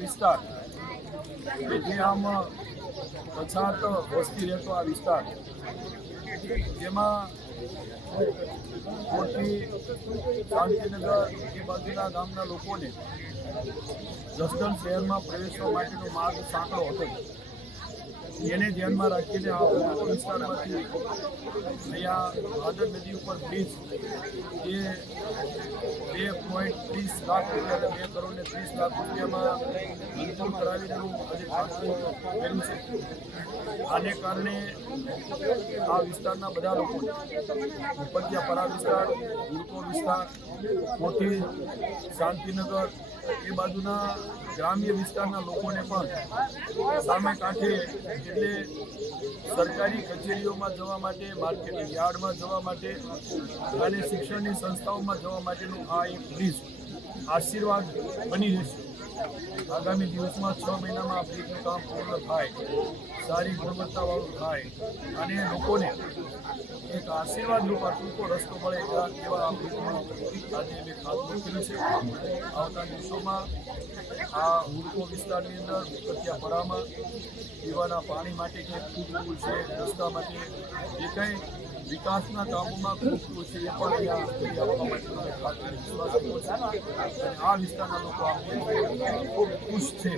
વિસ્તાર જે આમ પછાત વસ્તી રહેતો આ વિસ્તાર જેમાં કોઠી શાંતિનગર એ બાજુના ગામના લોકોને જસદણ શહેરમાં પ્રવેશવા માટેનો માર્ગ સાંકડો હતો. એને ધ્યાનમાં રાખીને આ વિસ્તારમાંથી અહીંયા આદર નદી ઉપર બ્રિજ એ 2.30 લાખ રૂપિયા 2 કરોડ ને 30 લાખ રૂપિયામાં મંજૂર કરાવીને આજે કામ કર્યું છે. આને કારણે આ વિસ્તારના બધા લોકો ઉપરત્યાપરા વિસ્તાર, ગુડકો વિસ્તાર, કોઠી, શાંતિનગર એ બાજુના ગ્રામ્ય વિસ્તારના લોકોને પણ સામે કાંઠે એટલે સરકારી કચેરીઓમાં જવા માટે, માર્કેટિંગ યાર્ડમાં જવા માટે અને શિક્ષણની સંસ્થાઓમાં જવા માટેનું આ એક બ્રિજ આશીર્વાદ બની રહેશે. આગામી દિવસમાં 6 મહિનામાં આ બ્રિજનું કામ પૂર્ણ થાય, સારી ગુણવત્તાવાળું થાય અને લોકોને એક આશીર્વાદરૂપ આ ટૂંકો રસ્તો મળે એવા આ બ્રિજનું આજે અમે ખાતમુહૂર્ત કર્યું છે. આવતા દિવસોમાં આ હુડકો વિસ્તારની અંદર ઉપરત્યાપરામાં પીવાના પાણી માટે જે ખૂટવું છે, રસ્તા માટે જે કંઈ વિકાસના કામોમાં ખૂટવું છે એ પણ અહીંયા કરી આપવા માટે ખાતરી વિશ્વાસ આપ્યો છે અને આ વિસ્તારના લોકો ખૂબ ખુશ છે.